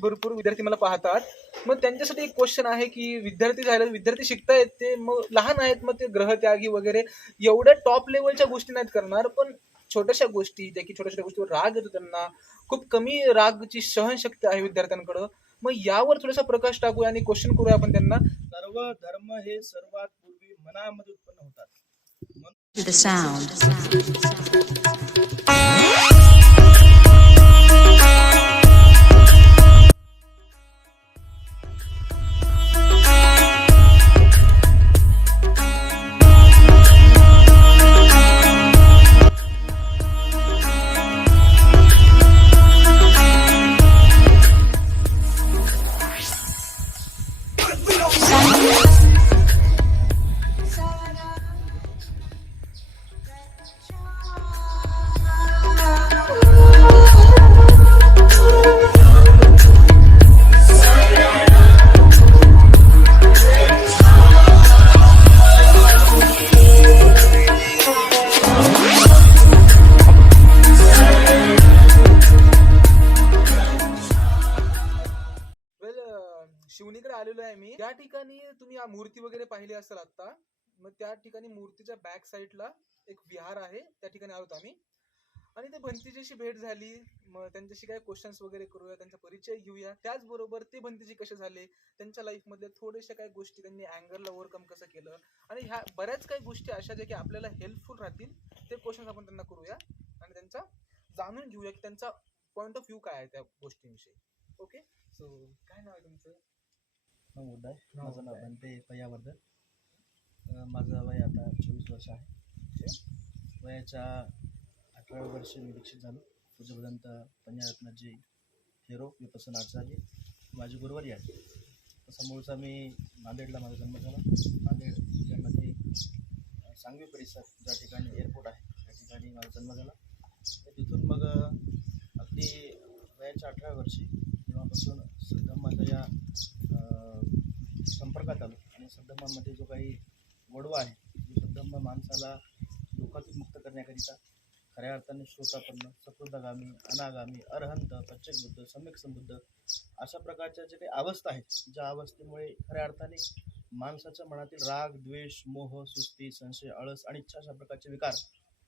भरपूर विद्यार्थी मला पाहतात. मग त्यांच्यासाठी एक क्वेश्चन आहे की विद्यार्थी शिकतायत, ते मग लहान आहेत, मग ते ग्रहत्यागी वगैरे एवढ्या टॉप लेवलच्या गोष्टी नाहीत करणार, पण छोट्याशा गोष्टी, त्या की छोट्या छोट्या गोष्टीवर राग येतो त्यांना, खूप कमी रागची सहनशक्ती आहे विद्यार्थ्यांकडं. मग यावर थोडासा प्रकाश टाकूया आणि क्वेश्चन करूया आपण त्यांना. सर्व धर्म हे सर्वात पूर्वी मनामध्ये उत्पन्न होतात. The sound. शिवणीकडे आलेलो आहे मी. त्या ठिकाणी तुम्ही मूर्ती वगैरे पाहिली असेल आता. मग त्या ठिकाणी मूर्तीच्या बॅक साईडला एक विहार आहे, त्या ठिकाणी आहोत आम्ही. आणि ते भंतीजीशी भेट झाली. मग त्यांच्याशी काय क्वेश्चन्स वगैरे करूया, त्यांचा परिचय घेऊया. त्याचबरोबर ते भंतीजी कसे झाले, त्यांच्या लाईफ मधल्या थोड्याशा काही गोष्टी, त्यांनी अँगरला ओव्हरकम कसं केलं, आणि ह्या बऱ्याच काही गोष्टी अशा ज्या की आपल्याला हेल्पफुल राहतील, ते क्वेश्चन्स आपण त्यांना करूया आणि त्यांचा जाणून घेऊया की त्यांचा पॉइंट ऑफ व्ह्यू काय आहे त्या गोष्टींविषयी. ओके, सो काय नाव आहे तुमचं? उदय, माझं नाव बनते पयावर्धन. माझं वय आता 24 वर्ष आहे. वयाच्या 18व्या वर्षी मी दीक्षित झालो. पूज्यभदंत पंजारत्नाजी हेरो विपसन आचार्य माझी गुरुवारी आहे. तसा मूळचा मी नांदेडला माझा जन्म झाला. नांदेड जिल्ह्यामध्ये सांगवी परिसर, ज्या ठिकाणी एअरपोर्ट आहे, त्या ठिकाणी माझा जन्म झाला. तिथून मग अगदी वयाच्या 18व्या वर्षी तेव्हापासून सद्धम्माच्या या संपर्कात आलो. आणि सद्धम्मामध्ये जो काही गोडवा आहे, जो सद्धम्मा माणसाला दुःखातून मुक्त करण्याकरिता खऱ्या अर्थाने श्रोतापन्न, सकृतगामी, अनागामी, अरहंत, प्रत्यक्षबुद्ध, सम्यक संबुद्ध अशा प्रकारच्या जे काही अवस्था आहेत, ज्या अवस्थेमुळे खऱ्या अर्थाने माणसाच्या मनातील राग, द्वेष, मोह, सुस्ती, संशय, आळस आणि इच्छा अशा प्रकारचे विकार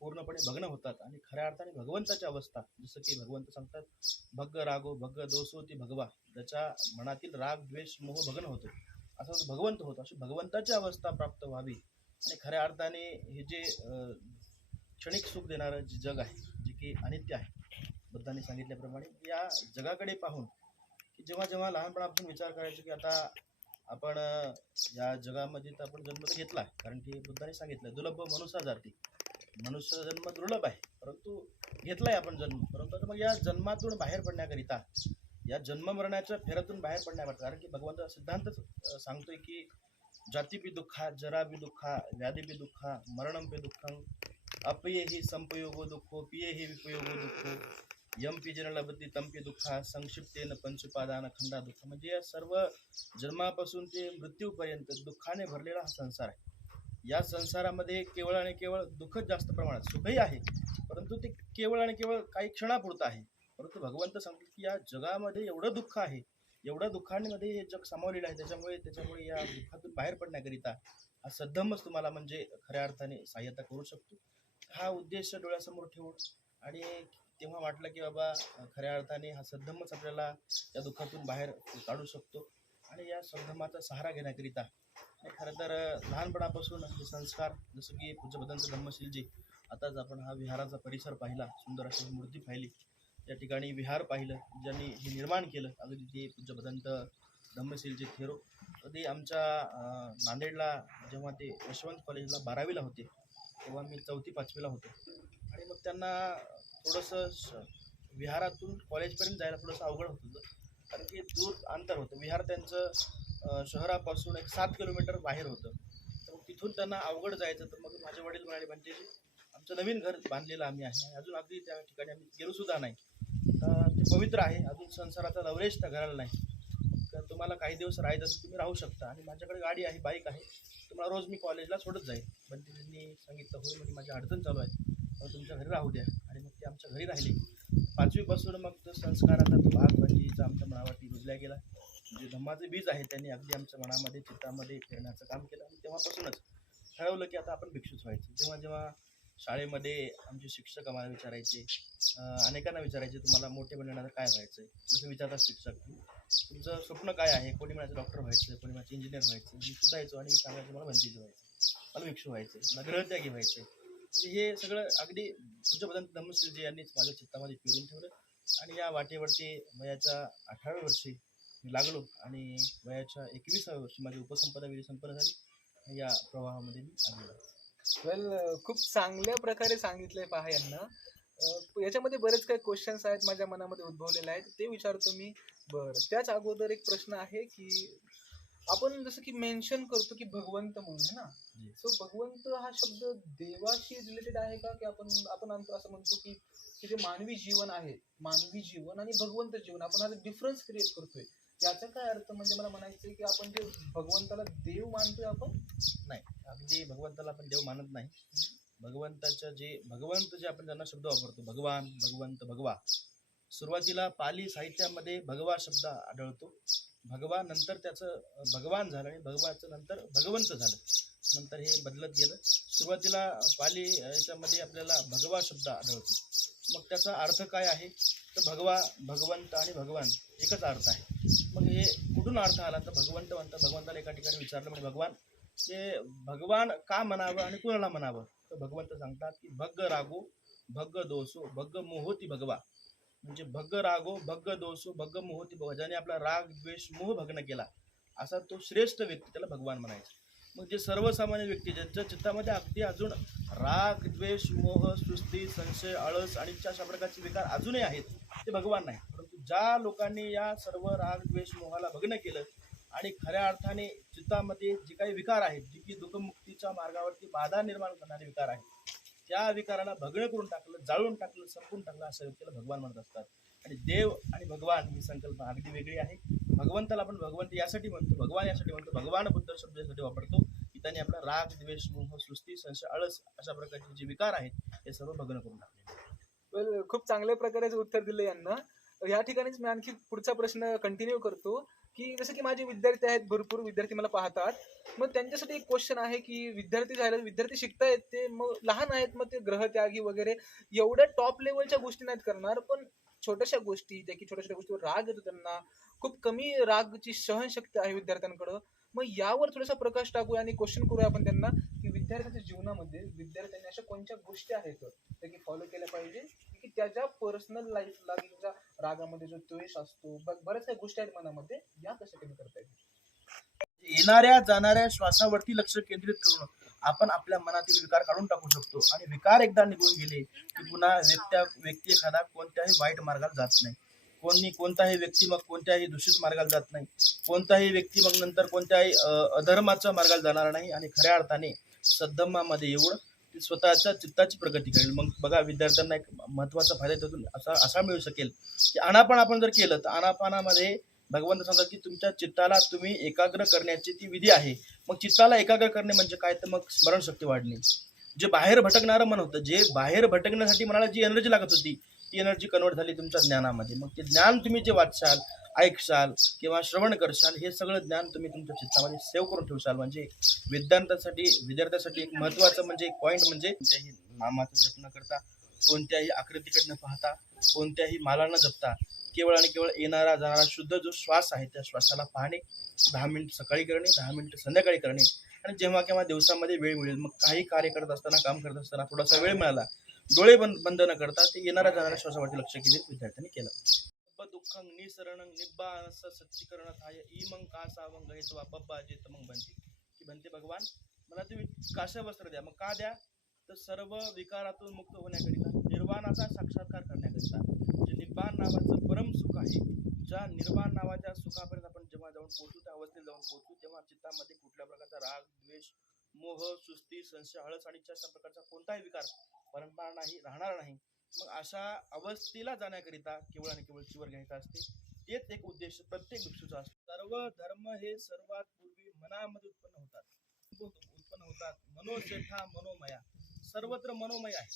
पूर्णपणे भग्न होतात. आणि खऱ्या अर्थाने भगवंताची अवस्था, जसं की भगवंत सांगतात, भग्ग रागो भग्ग दोषोती भगवा, ज्याच्या मनातील राग, द्वेष, मोह भग्न होतो, असा भगवंत होतो. अशी भगवंताची अवस्था प्राप्त व्हावी. आणि खऱ्या अर्थाने हे जे क्षणिक सुख देणारं जे जग आहे, जे की अनित्य आहे, बुद्धांनी सांगितल्याप्रमाणे, या जगाकडे पाहून की जेव्हा जेव्हा लहानपणापासून विचार करायचे की आता आपण या जगामध्ये तर आपण जन्म तर घेतला आहे, कारण की बुद्धांनी सांगितलं दुर्लभ मनुष्य जाती, मनुष्य जन्म दुर्लभ आहे, परंतु घेतलाय आपण जन्म. परंतु आता मग या जन्मातून बाहेर पडण्याकरिता, या जन्म मरणाच्या फेऱ्यातून बाहेर पडण्याकरिता, कारण की भगवंत सिद्धांतच सांगतोय की जातीपी दुःखा, जरापी दुःखा, व्याधीपी दुःखा, मरणंपी दुःखं, अपये ही संपयोगो दुःखो, पिये ही विपयोगो दुःखो, यमपी जन लभती तंपी दुःखा, संक्षिप्तेन पंचुपादान खंडा दुःख. म्हणजे या सर्व जन्मापासून ते मृत्यूपर्यंत दुःखाने भरलेला हा संसार आहे. या संसारामध्ये केवळ आणि केवळ दुःखच जास्त प्रमाणात, सुखही आहे, परंतु ते केवळ आणि केवळ काही क्षणापुरतं आहे. परंतु भगवंत सांगतात की या जगामध्ये एवढं दुःख आहे, एवढ्या दुःखांमध्ये हे जग सामावलेलं आहे. त्याच्यामुळे या दुःखातून बाहेर पडण्याकरिता हा सद्धम्मच तुम्हाला म्हणजे खऱ्या अर्थाने सहाय्यता करू शकतो. हा उद्देश डोळ्यासमोर ठेवून, आणि तेव्हा वाटलं की बाबा खऱ्या अर्थाने हा सद्धम्मच आपल्याला या दुःखातून बाहेर काढू शकतो. आणि या सद्धम्माचा सहारा घेण्याकरिता, आणि खरं तर लहानपणापासून हे संस्कार, जसं की पूज्यभदंत धम्मशीलजी, आताच आपण हा विहाराचा परिसर पाहिला, सुंदर अशी मूर्ती पाहिली, त्या ठिकाणी विहार पाहिलं, ज्यांनी हे निर्माण केलं, अगदी ते पूज्यभदंत धम्मशीलजी थेरो. कधी आमच्या नांदेडला जेव्हा ते यशवंत कॉलेजला 12वीला होते, तेव्हा मी 4वी-5वीला होतो. आणि मग त्यांना थोडंसं विहारातून कॉलेजपर्यंत जायला थोडंसं अवघड होत होतं, कारण की दूर अंतर होतं. विहार त्यांचं शहरापासून एक 7 किलोमीटर बाहेर होतं. तर मग तिथून त्यांना अवघड जायचं. तर मग माझे वडील म्हणाले, म्हणजे आमचं नवीन घर बांधलेलं आम्ही आहे, अजून अगदी त्या ठिकाणी आम्ही गेलोसुद्धा नाही, तर ते पवित्र आहे, अजून संसाराचा लवरेश त्या घराला नाही, तर तुम्हाला काही दिवस राहायचं असेल तुम्ही राहू शकता, आणि माझ्याकडे गाडी आहे, बाईक आहे, तुम्हाला रोज मी कॉलेजला सोडत जाईल. पण त्यांनी सांगितलं, होय म्हणजे माझी अडचण चालू आहे, तुमच्या घरी राहू द्या. आणि मग ते आमच्या घरी राहिले. 5वी पासून मग तो संस्काराचा तो भाग भंतीचा आमच्या मनावरती रुजला गेला. जे धम्माचे बीज आहे त्यांनी अगदी आमच्या मनामध्ये चित्तामध्ये पेरण्याचं काम केलं. आणि तेव्हापासूनच ठरवलं की आता आपण भिक्षूच व्हायचं. जेव्हा जेव्हा शाळेमध्ये आमचे शिक्षक आम्हाला विचारायचे, अनेकांना विचारायचे तुम्हाला मोठे बनवण्याचं काय व्हायचं आहे. जसं विचारतात शिक्षक की तुमचं स्वप्न काय आहे. कोणी म्हणायचं डॉक्टर व्हायचं, कोणी म्हणायचं इंजिनियर व्हायचं. मी सुधायचो आणि सांगायचं मला भंतीचं व्हायचं, मला भिक्षू व्हायचं, मला ग्रहत्यागी व्हायचं. म्हणजे हे सगळं अगदी पूज्यपदंत धम्मश्रीजी यांनीच माझ्या चित्तामध्ये पेरून ठेवलं. आणि या वाटेवरती वयाच्या 18व्या वर्षी मी लागलो आणि वयाच्या 21व्या वर्षी माझी उपसंपदा विधी संपन्न झाली. या प्रवाहामध्ये मी आलेलो. वेल, खूप चांगल्या प्रकारे सांगितलंय पहा यांना. याच्यामध्ये बरेच काही क्वेश्चन्स आहेत माझ्या मनामध्ये उद्भवलेले आहेत, ते विचारतो मी. बरं, त्याच अगोदर एक प्रश्न आहे की आपण जसं की मेन्शन करतो की भगवंत म्हणून है ना, सो भगवंत हा शब्द देवाशी रिलेटेड आहे का, की आपण आपण असं म्हणतो की जे मानवी जीवन आहे, मानवी जीवन आणि भगवंत जीवन, आपण हा डिफरन्स क्रिएट करतोय. याचा काय अर्थ, म्हणजे मला म्हणायचंय की आपण जे भगवंताला देव मानतोय आपण? नाही, अगदी भगवंताला आपण देव मानत नाही. भगवंताच्या भगवंत जे आपण त्यांना शब्द वापरतो, भगवान, भगवंत, भगवा. सुरुवातीला पाली साहित्यामध्ये भगवा शब्द आढळतो. भगवा नंतर त्याचं भगवान झालं आणि भगवाचं नंतर भगवंत झालं. नंतर हे बदलत गेलं. सुरुवातीला पाली याच्यामध्ये आपल्याला भगवा शब्द आढळतो. मग त्याचा अर्थ काय आहे तर भगवा, भगवंत आणि भगवान एकच अर्थ आहे. मग हे कुठून अर्थ आला तर भगवंत म्हणतं. भगवंताला एका ठिकाणी विचारलं म्हणजे भगवान, ते भगवान का म्हणावं आणि कुणाला म्हणावं. तर भगवंत सांगतात की भग्ग रागो भग्ग दोषो भग्ग मोहोती भगवा. म्हणजे भग्ग रागो भग्ग दोषो भग्ग मोहोती भगवा. ज्याने आपला राग द्वेष मोह भग्न केला असा तो श्रेष्ठ व्यक्ती, त्याला भगवान म्हणायचं. मग जे सर्वसामान्य व्यक्ती ज्यांच्या चित्तामध्ये अगदी अजून राग द्वेष मोह सुस्ती संशय आळस आणि अशा प्रकारचे विकार अजूनही आहेत, ते भगवान नाही. परंतु ज्या लोकांनी या सर्व राग द्वेष मोहाला भग्न केलं आणि खऱ्या अर्थाने चित्तामध्ये जे काही विकार आहेत, जे की दुःखमुक्तीच्या मार्गावरती बाधा निर्माण करणारे विकार आहेत, त्या विकाराला भग्न करून टाकलं, जाळून टाकलं, संपून टाकलं, अशा व्यक्तीला भगवान म्हणत असतात. आणि देव आणि भगवान ही संकल्पना अगदी वेगळी आहे. भगवंताला आपण भगवंत यासाठी म्हणतो, भगवान यासाठी म्हणतो, भगवान बुद्ध शब्द यासाठी वापरतो की त्यांनी आपला राग द्वेष मोह सुस्ती संशय आळस अशा प्रकारचे जे विकार आहेत हे सर्व भग्न करून टाकले. वेल, खूप चांगल्या प्रकारे उत्तर दिलं यांना. या ठिकाणीच मी आणखी पुढचा प्रश्न कंटिन्यू करतो की जसं की माझे विद्यार्थी आहेत, भरपूर विद्यार्थी मला पाहतात. मग त्यांच्यासाठी एक क्वेश्चन आहे की विद्यार्थी झाले, विद्यार्थी शिकतायत, ते मग लहान आहेत, मग ते ग्रहत्यागी वगैरे एवढ्या टॉप लेवलच्या गोष्टी नाहीत करणार, पण छोट्याशा गोष्टी, त्या की छोट्या छोट्या गोष्टीवर राग येतो त्यांना, खूप कमी रागची सहनशक्ती आहे विद्यार्थ्यांकडं. मग यावर थोडासा प्रकाश टाकूया आणि क्वेश्चन करूया आपण त्यांना की विद्यार्थ्याच्या जीवनामध्ये विद्यार्थ्यांनी अशा कोणत्या गोष्टी आहेत त्या की फॉलो केल्या पाहिजे की त्याच्या पर्सनल लाईफला, की त्याच्या रागामध्ये जो द्वेष असतो, बऱ्याच काही गोष्टी आहेत मनामध्ये, या कशा कमी करता येतील? येणाऱ्या जाणाऱ्या श्वासावरती लक्ष केंद्रित करून आपण आपल्या मनातील विकार काढून टाकू शकतो. आणि विकार एकदा निघून गेले की पुन्हा व्यक्ती एखादा कोणत्याही वाईट मार्गाला जात नाही. कोणताही व्यक्ती मग कोणत्याही दूषित मार्गाला जात नाही. कोणताही व्यक्ती मग नंतर कोणत्याही अधर्माच्या मार्गाला जाणार नाही. आणि खऱ्या अर्थाने सद्धम्मामध्ये येऊन ती स्वतःच्या चित्ताची प्रगती करेल. मग बघा, विद्यार्थ्यांना एक महत्त्वाचा फायदा त्यातून असा मिळू शकेल की आनापान आपण जर केलं तर आनापानामध्ये भगवंत सांगतात की तुमच्या चित्ताला तुम्ही एकाग्र करण्याची ती विधी आहे. मग चित्ताला एकाग्र करणे म्हणजे काय तर मग स्मरणशक्ती वाढणे. जे बाहेर भटकणारं मन होतं, जे बाहेर भटकण्यासाठी मनाला जी एनर्जी लागत होती ती एनर्जी कन्वर्ट झाली तुमच्या ज्ञानामध्ये. मग ते ज्ञान तुम्ही जे वाचाल, ऐकशाल किंवा श्रवण करशाल, हे सगळं ज्ञान तुम्ही तुमच्या चित्तामध्ये सेव्ह करून ठेवशाल. म्हणजे विद्यार्थ्यासाठी एक महत्त्वाचं म्हणजे एक पॉईंट म्हणजे कोणत्याही नामाचा जप न करता, कोणत्याही आकृतीकडे न पाहता, कोणत्याही माला न जपता, केवळ आणि केवळ येणारा जाणारा शुद्ध जो श्वास आहे त्या श्वासाला पाहणे. 10 मिनिट सकाळी करणे, 10 मिनिट संध्याकाळी करणे. आणि जेव्हा केव्हा दिवसामध्ये वेळ मिळेल, मग काही कार्य करत असताना, काम करत असताना थोडासा वेळ मिळाला, डोळे बंद न करता ते येणाऱ्या जाणाऱ्या श्वासावरती लक्ष केंद्रित विद्यार्थ्यांनी केलं. दुःखं निसरणं निब्बानस सच्चीकरण थाय इमं कासावं गहित्वा बब्बा जे तमंग बनते की बनते भगवान मला तुम्ही काशा वस्त्र द्या. मग का द्या तर सर्व विकारातून मुक्त होण्याकरिता, निर्वाणाचा साक्षात्कार करण्याकरिता. जे निब्बान नावाचं परम सुख आहे, ज्या निर्वाण नावाच्या सुखापर्यंत आपण जेव्हा जाऊन पोहोचू, त्या अवस्थेत जाऊन पोहोचू, तेव्हा चित्तामध्ये कुठल्या प्रकारचा राग द्वेष मोह सुस्ती संशय आळस आणि अशा प्रकारचा कोणताही विकार परंपरा नाही, राहणार नाही. मग अशा अवस्थेला जाण्याकरिता केवळ आणि केवळ चिवर घ्यायचा असते. तेच एक उद्देश प्रत्येक भिक्षूचा असतो. सर्व धर्म हे सर्वात पूर्वी मनामध्ये उत्पन्न होतात. मनोसेठा मनोमया. सर्वत्र मनोमय आहे.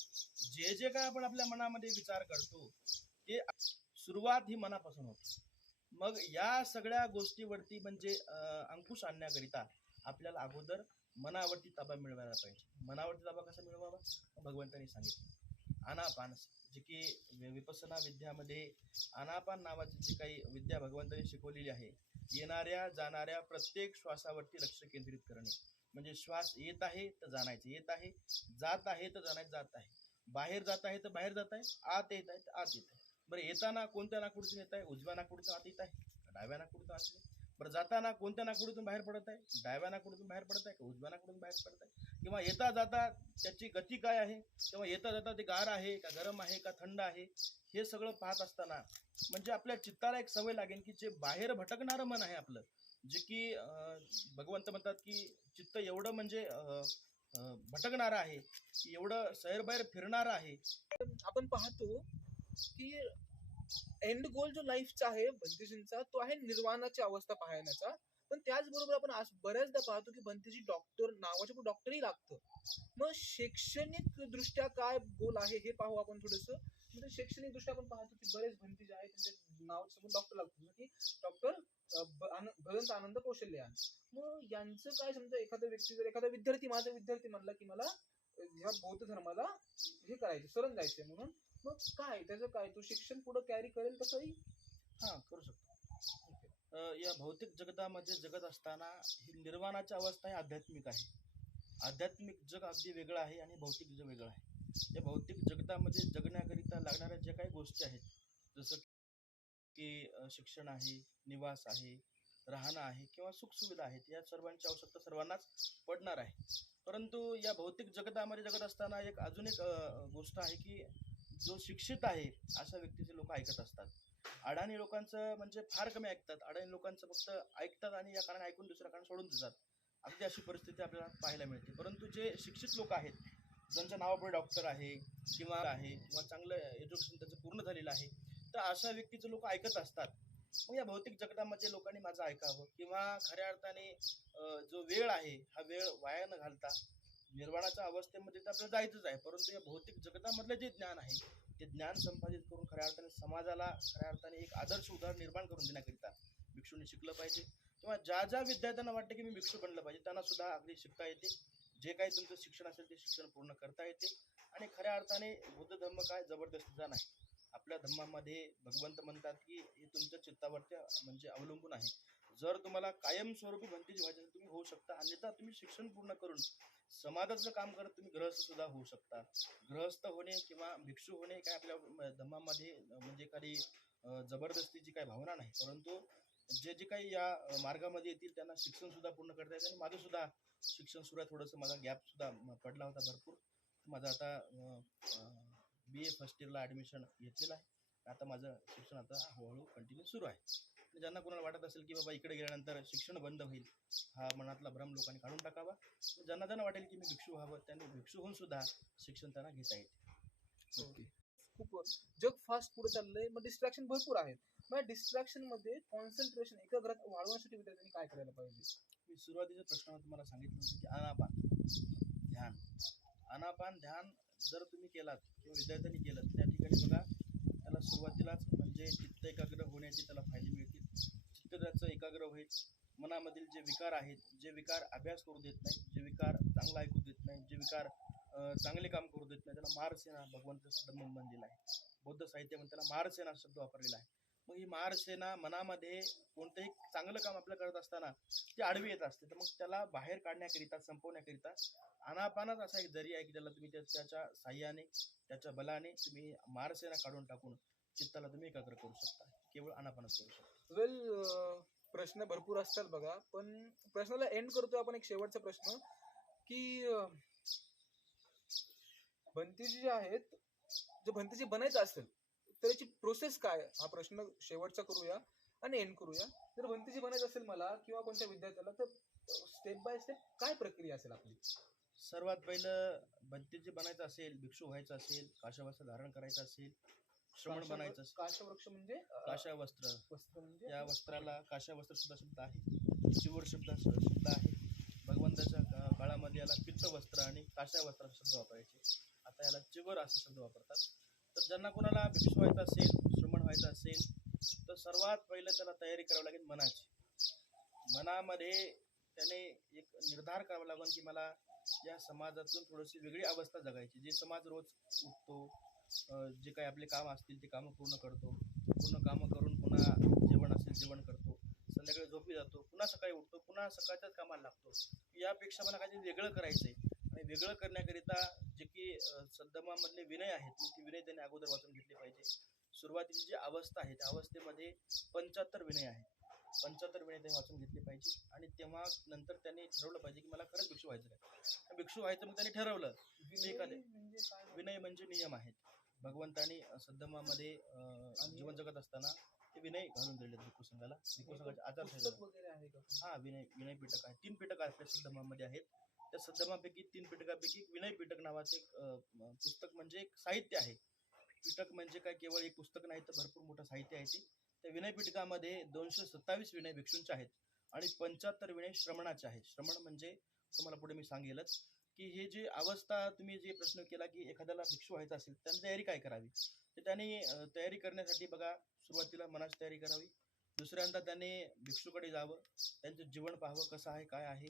जे जे काय आपण आपल्या मनामध्ये विचार करतो ते सुरुवात ही मनापासून होते. मग या सगळ्या गोष्टीवरती म्हणजे अंकुश आणण्याकरिता आपल्याला अगोदर मनावरती ताबा मिळवायला पाहिजे. मनावरती ताबा कसा मिळवावा? भगवंतांनी सांगितलं आनापान, जे की विपස්සना विद्यामध्ये आनापान नावाची जी काही विद्या भगवंतांनी शिकवलेली आहे, येणाऱ्या जाणाऱ्या प्रत्येक श्वासावरती लक्ष केंद्रित करणे. म्हणजे श्वास येत आहे तर जाणायचं येत आहे, जात आहे तर जाणायचं जात आहे, बाहेर जात आहे तर बाहेर जात आहे, आत येत आहे तर आत येत आहे. बरं, येताना कोणत्या नाकुडून येत आहे? उजव्या नाकुडून आत येत आहे, डाव्या नाकुडून आत येत आहे. बरं, जाताना कोणत्या नाकुडून बाहेर पडत आहे? डाव्या नाकुडून बाहेर पडत आहे का उजव्या नाकुडून बाहेर पडत आहे? किंवा येता जाता त्याची गती काय आहे, किंवा येता जाता ते गार आहे का गरम आहे का थंड आहे, हे सगळं पाहत असताना म्हणजे आपल्या चित्ताला एक सवय लागेल की जे बाहेर भटकणारं मन आहे आपलं, जे की भगवंत म्हणतात की चित्त एवढं म्हणजे भटकणारं आहे, की एवढं सैरबाहेर फिरणारं आहे. आपण पाहतो की एंड गोल जो लाईफचा आहे बंतीजींचा, तो आहे निर्वाणाची अवस्था पाहण्याचा. पण त्याचबरोबर आपण बऱ्याचदा पाहतो की बंतीजी डॉक्टर नावाचे डॉक्टरही लागतं. मग शैक्षणिक दृष्ट्या काय गोल आहे हे पाहू आपण थोडंसं. म्हणजे शैक्षणिक दृष्ट्या आपण पाहतो की बरेच बंतीजी आहेत त्यांच्या नावासमोर डॉक्टर लागतो, की डॉक्टर भदंत आनंद कौशल्य. मग यांचं काय, समजा एखादा व्यक्ती जर एखादा विद्यार्थी, माझा विद्यार्थी म्हणला की मला ह्या बौद्ध धर्माला हे करायचं, शरण जायचंय म्हणून, मग काय त्याचं काय, तो शिक्षण पुढे कॅरी करेल तसंही? हा, करू शकतो. या भौतिक जगतामध्ये जगत असताना ही निर्वाणाची अवस्था ही आध्यात्मिक आहे. आध्यात्मिक जग अगदी वेगळं आहे आणि भौतिक जग वेगळं आहे. या भौतिक जगतामध्ये जगण्याकरिता लागणाऱ्या ज्या काही गोष्टी आहेत, जसं की शिक्षण आहे, निवास आहे, राहणं आहे किंवा सुखसुविधा आहेत, या सर्वांची आवश्यकता सर्वांनाच पडणार आहे. परंतु या भौतिक जगतामध्ये जगत असताना अजून एक गोष्ट आहे की जो शिक्षित आहे अशा व्यक्तीचे लोक ऐकत असतात. अडाणी लोकांचं म्हणजे फार कमी ऐकतात. अडाणी लोकांचं फक्त ऐकतात आणि या कारणाने ऐकून दुसऱ्या कारण सोडून देतात. अगदी अशी परिस्थिती आपल्याला पाहायला मिळते. परंतु जे शिक्षित लोक आहेत, ज्यांच्या नावापुढे डॉक्टर आहे किंवा चांगलं एज्युकेशन त्याचं पूर्ण झालेलं आहे, तर अशा व्यक्तीचे लोक ऐकत असतात. मग या भौतिक जगतामध्ये लोकांनी माझं ऐकावं किंवा खऱ्या अर्थाने जो वेळ आहे हा वेळ वाया न घालता निर्वाणाच्या अवस्थेमध्ये तर आपल्याला जायचंच आहे, परंतु या भौतिक जगतामधलं जे ज्ञान आहे ते ज्ञान संपादित करून खऱ्या अर्थाने समाजाला खऱ्या अर्थाने एक आदर्श उदाहरण निर्माण करून देण्याकरिता भिक्षूंनी शिकलं पाहिजे. किंवा ज्या विद्यार्थ्यांना वाटतं की मी भिक्षू बनलं पाहिजे, त्यांना सुद्धा अगदी शिकता येते. जे काही तुमचं शिक्षण असेल ते शिक्षण पूर्ण करता येते. आणि खऱ्या अर्थाने बुद्ध धर्म काय जबरदस्तीचा नाही. आपल्या धर्मामध्ये भगवंत म्हणतात की हे तुमच्या चित्तावरती म्हणजे अवलंबून आहे. जर तुम्हाला कायमस्वरूपी भंतीजी व्हायचे असेल तुम्ही होऊ शकता, अन्यथा तुम्ही शिक्षण पूर्ण करून समाजाचं काम करत तुम्ही गृहस्थ सुद्धा होऊ शकता. गृहस्थ होणे किंवा भिक्षू होणे काय आपल्या धर्मामध्ये म्हणजे एखादी जबरदस्तीची काही भावना नाही, परंतु जे काही या मार्गामध्ये येतील त्यांना शिक्षण सुद्धा पूर्ण करता येते. आणि माझं सुद्धा शिक्षण सुरू आहे, थोडंसं माझा गॅप सुद्धा पडला होता भरपूर. माझं आता BA फर्स्ट इयरला ॲडमिशन घेतलेलं आहे. आता माझं शिक्षण आता हळूहळू कंटिन्यू सुरू आहे. ज्यांना कोणाला वाटत असेल की बाबा इकडे गेल्यानंतर शिक्षण बंद होईल, हा मनातला भ्रम लोकांनी काढून टाकावा. ज्यांना वाटेल की मी भिक्षू व्हावं, त्यांनी भिक्षू होऊन सुद्धा शिक्षण त्यांना घेता येते. ओके. खूप जग फास्ट पुढे चाललंय, मग डिस्ट्रॅक्शन भरपूर आहेत. मग डिस्ट्रॅक्शन मध्ये कॉन्सन्ट्रेशन, एकाग्रता वाढवण्यासाठी विद्यार्थ्यांनी काय करायला पाहिजे? मी सुरुवातीच्या प्रश्नामध्ये तुम्हाला सांगितलं होतं की आनापान ध्यान जर तुम्ही केलात किंवा विद्यार्थ्यांनी केलं, त्या ठिकाणी बघा त्याला सुरुवातीलाच म्हणजे चित्त एकाग्र होण्याचे त्याला फायदे मिळतील. चित्त त्याचं एकाग्र होईल. मनामधील जे विकार आहेत, जे विकार अभ्यास करू देत नाही, जे विकार चांगला ऐकू देत नाही, जे विकार चांगले काम करू देत नाही, त्याला मारसेना भगवंत शब्द दिला आहे. बौद्ध साहित्यामध्ये त्याला मारसेना शब्द वापरलेला आहे. मग ही मारसेना मनामध्ये कोणतंही चांगलं काम आपलं करत असताना ती आडवी येत असते. तर मग त्याला बाहेर काढण्याकरिता, संपवण्याकरिता आनापानच असा एक जरी आहे की त्याला तुम्ही त्याच्या साह्याने, त्याच्या बलाने तुम्ही मारसेना काढून टाकून चित्ताला तुम्ही एकाग्र करू शकता. केवळ आनापानच करू शकता. वेल, प्रश्न भरपूर असतात बघा, पण प्रश्नाला एंड करतोय आपण. एक शेवटचा प्रश्न की भंतीजी जे आहेत, जर भंतीजी बनायचं असेल तर याची प्रोसेस काय, हा प्रश्न शेवटचा करूया आणि एंड करूया. जर भंतीजी बनायचं असेल मला किंवा कोणत्या विद्यार्थ्याला, तर स्टेप बाय स्टेप काय प्रक्रिया असेल आपली? सर्वात पहिलं भंतीजी बनायचं असेल, भिक्षू व्हायचं असेल, काशावस्त्र धारण करायचं असेल, श्रमण बनायचं असेल. काशवृक्ष म्हणजे काशावस्त्र, वस्त्र म्हणजे या वस्त्राला काशावस्त्र सुद्धा शब्द आहे, चिवर शब्द आहे. भगवंताच्या काळामध्ये याला पित्त वस्त्र आणि काशा वस्त्र असे शब्द वापरायचे. आता याला चिवर असे शब्द वापरतात. तर ज्यांना कोणाला भिक्षू व्हायचं असेल, श्रमण व्हायचं असेल, तर सर्वात पहिलं त्याला तयारी करावी लागेल मनाची. मनामध्ये त्याने एक निर्धार करावा लागेल की मला या समाजातून थोडीशी वेगळी अवस्था जगायची. जे समाज रोज उठतो, जे काही आपले काम असतील ते कामं पूर्ण करतो, पूर्ण कामं करून पुन्हा जेवण असेल जेवण करतो, संध्याकाळी झोपी जातो, पुन्हा सकाळी उठतो, पुन्हा सकाळच्याच कामाला लागतो. यापेक्षा मला काहीतरी वेगळं करायचं आहे. आणि वेगळं करण्याकरिता जे की सद्धम्मामधले विनय आहेत, मग ते विनय त्याने अगोदर वाचून घेतले पाहिजे. सुरुवातीची जी अवस्था आहे त्या अवस्थेमध्ये 75 विनय आहे. 75 विनय त्याने वाचून घेतले पाहिजे. आणि तेव्हा नंतर त्याने ठरवलं पाहिजे की मला खरंच भिक्षू व्हायचं काय. भिक्षू व्हायचं मग त्याने ठरवलं. विनय म्हणजे नियम आहेत. भगवंतानी सद्धम्मामध्ये जीवन जगत असताना ते विनय घालून दिले भिक्खू संघाला. भिक्खू संघाचे आचारसंहिता. वगैरे आहे का? हा, विनय पिटक आहे. 3 पिटक आपल्या सद्धम्मामध्ये आहेत. त्या सद्धम्मापैकी 3 पिटकापैकी विनय पिटक नावाचे एक पुस्तक म्हणजे एक साहित्य आहे. पिटक म्हणजे काय केवळ एक पुस्तक नाही, तर भरपूर मोठं साहित्य आहे ते. त्या विनय पिटकामध्ये 227 विनय भिक्षूंचे आहेत आणि 75 विनय श्रमणाचे आहेत. श्रमण म्हणजे तुम्हाला पुढे मी सांगेलच की हे जे अवस्था तुम्ही जे प्रश्न केला की एखाद्याला भिक्षू व्हायचं असेल त्याने तयारी काय करावी, तर त्याने तयारी करण्यासाठी बघा सुरुवातीला मनाची तयारी करावी. दुसऱ्यांदा त्याने भिक्षूकडे जावं, त्यांचं जीवन पाहावं कसं आहे काय आहे,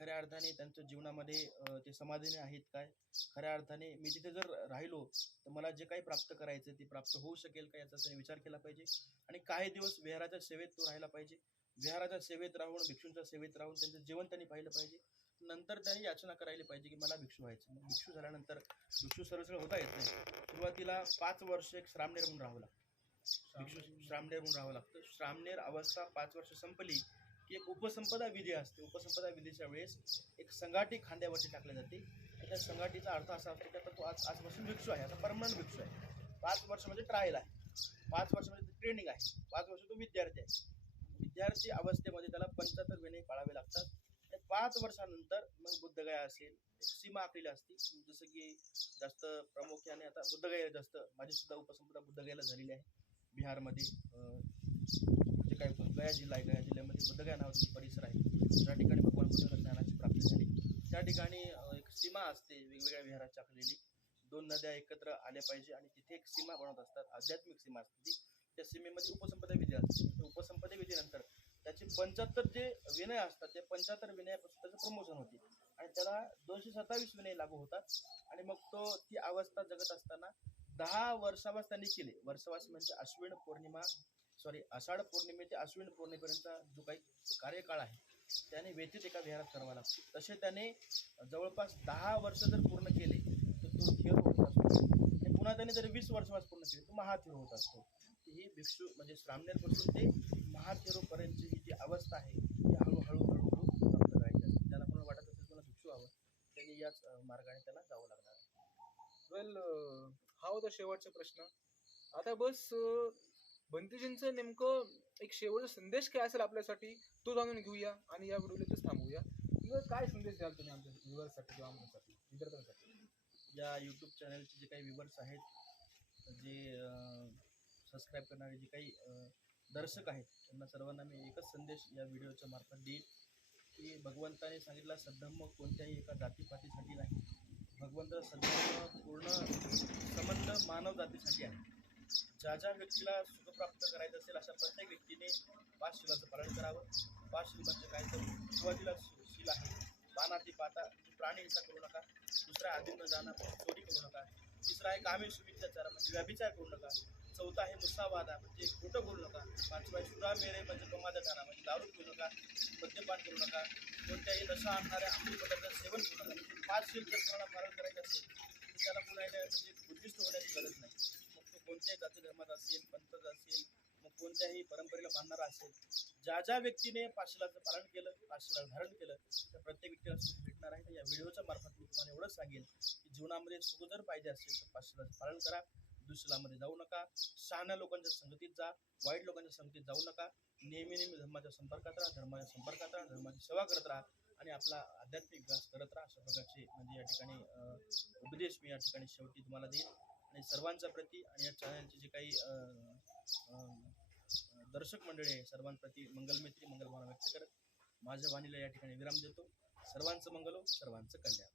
खऱ्या अर्थाने त्यांच्या जीवनामध्ये ते समाधानी आहेत काय, खऱ्या अर्थाने मी तिथे जर राहिलो तर मला जे काही प्राप्त करायचं ते प्राप्त होऊ शकेल का याचा त्याने विचार केला पाहिजे. आणि काही दिवस विहाराच्या सेवेत तो राहायला पाहिजे. विहाराच्या सेवेत राहून भिक्षूंच्या सेवेत राहून त्यांचं जीवन त्यांनी पाहिलं पाहिजे. नंतर त्यांनी याचना करायला पाहिजे की मला भिक्षू व्हायचं. मग भिक्षू झाल्यानंतर भिक्षू सरळ होता येत नाही. सुरुवातीला 5 वर्ष एक श्रामणेर म्हणून राहावं लागतं. भिक्षू श्रामणेर म्हणून राहावं लागतं. श्रामणेर अवस्था 5 वर्ष संपली की एक उपसंपदा विधी असते. उपसंपदा विधीच्या वेळेस एक संगाटी खांद्यावरती टाकली जाते. आणि त्या संगाटीचा अर्थ असा असतो की आता तो आजपासून भिक्षू आहे, आता परमनंट भिक्षू आहे. 5 वर्ष म्हणजे ट्रायल आहे, 5 वर्ष म्हणजे ट्रेनिंग आहे, 5 वर्ष तो विद्यार्थी आहे. विद्यार्थी अवस्थेमध्ये त्याला 75 विनय पाळावे लागतात. 5 वर्षानंतर मग बुद्धगया असेल, एक सीमा आखलेली असते. जसं की जास्त प्रामुख्याने आता बुद्धगया जास्त, माझी सुद्धा उपसंपदा बुद्धगयाला झालेली आहे बिहारमध्ये. जे काही गया जिल्हा आहे, गया जिल्ह्यामध्ये बुद्धगया नावाचा परिसर आहे. त्या ठिकाणी भगवान बुद्धांना ज्ञानाची प्राप्ती झाली. त्या ठिकाणी एक सीमा असते वेगवेगळ्या विहाराची आखलेली. 2 नद्या एकत्र आल्या पाहिजे आणि तिथे एक सीमा बनवत असतात, आध्यात्मिक सीमा असते ती. त्या सीमेमध्ये उपसंपदा विधी असते. त्या उपसंपदा विधीनंतर त्याचे 75 जे विनय असतात त्या 75 विनयापासून त्याचं प्रमोशन होते आणि त्याला 227 विनय लागू होतात. आणि मग तो ती अवस्था जगत असताना 10 वर्षावास त्यांनी केले. वर्षावास म्हणजे आषाढ पौर्णिमे ते अश्विन पौर्णिमेपर्यंतचा जो काही कार्यकाळ आहे त्याने व्यतीत एका विहारात करावा लागतो. तसे त्याने जवळपास 10 वर्ष जर पूर्ण केले तर तो थेर होत असतो. आणि पुन्हा त्याने जर 20 वर्षावास पूर्ण केले तो महाथेर होत असतो. ही भिक्षू म्हणजे श्रामणेरपासून ते महाथेरोपर्यंतची ही जी अवस्था आहे ती हळूहळू प्राप्त करायची असते. त्याला कोणाला वाटत असेल कोणाला भिक्षू हवं त्यांनी याच मार्गाने त्याला जावं लागणार आहे. वेल, हा होता शेवटचा प्रश्न. आता बस बंतीजींचं नेमकं एक शेवटचा संदेश काय असेल आपल्यासाठी तो जाणून घेऊया आणि या व्हिडिओला इथेच थांबूया. किंवा काय संदेश द्याल तुम्ही आमच्या व्ह्युअर्ससाठी किंवा आमच्यासाठी विद्यार्थ्यांसाठी? या यूट्यूब चॅनलचे जे काही व्ह्युअर्स आहेत, जे सबस्क्राईब करणारे जे काही दर्शक आहेत त्यांना सर्वांना मी एकच संदेश या व्हिडिओच्या मार्फत देईल की भगवंताने सांगितला सद्धम्म कोणत्याही एका जातीपातीसाठी नाही. भगवंताचा सद्धम्म पूर्ण संबंध मानव जातीसाठी आहे. ज्या ज्या व्यक्तीला सुख प्राप्त करायचं असेल अशा प्रत्येक व्यक्तीने 5 शिलाचं पालन करावं. 5 शील म्हणजे काय, तर सुरुवातीला शील आहे बाणाती पाता, प्राणी हिंसा करू नका. दुसरा आधी न जाणं, चोरी करू नका. तिसरा आहे कामे सुविचार म्हणजे व्यभिचार करू नका. चौथा आहे मुसावादा म्हणजे खोटं बोलू नका. 5वा आहे सुरा मेरे म्हणजे प्रमादठाना म्हणजे दारू पिऊ नका, मद्यपान करू नका, कोणत्याही नशा आणणाऱ्या अंमली पदार्थांचं सेवन करू नका. म्हणजे 5 शील जर कोणाला पालन करायचं असेल तर त्याला कुणाला म्हणजे बुद्धिस्ट होण्याची गरज नाही. मग तो कोणत्याही जाती धर्माचा असेल, पंथाचा असेल, मग कोणत्याही परंपरेला मानणारा असेल, ज्या ज्या व्यक्तीने 5 शिलाचं पालन केलं, 5 शिला धारण केलं त्या प्रत्येक व्यक्तीला सुख भेटणार आहे. तर या व्हिडिओच्या मार्फत मी तुम्हाला एवढंच सांगेन की जीवनामध्ये सुख जर पाहिजे असेल तर 5 शिलाचं पालन करा. दुसऱ्यामध्ये जाऊ नका. शहाण्या लोकांच्या संगतीत जा, वाईट लोकांच्या संगतीत जाऊ नका. नेहमी धर्माच्या संपर्कात राहा, धर्माच्या संपर्कात राहा, धर्माची सेवा करत राहा आणि आपला आध्यात्मिक विकास करत राहा. अशा प्रकारचे म्हणजे या ठिकाणी उपदेश मी या ठिकाणी शेवटी तुम्हाला देईन. आणि सर्वांच्या प्रती आणि या चॅनलचे जे काही दर्शक मंडळी आहे सर्वांप्रती मंगलमैत्री मंगलभावना व्यक्त करत माझ्या वाणीला या ठिकाणी विराम देतो. सर्वांचं मंगल हो, सर्वांचं कल्याण.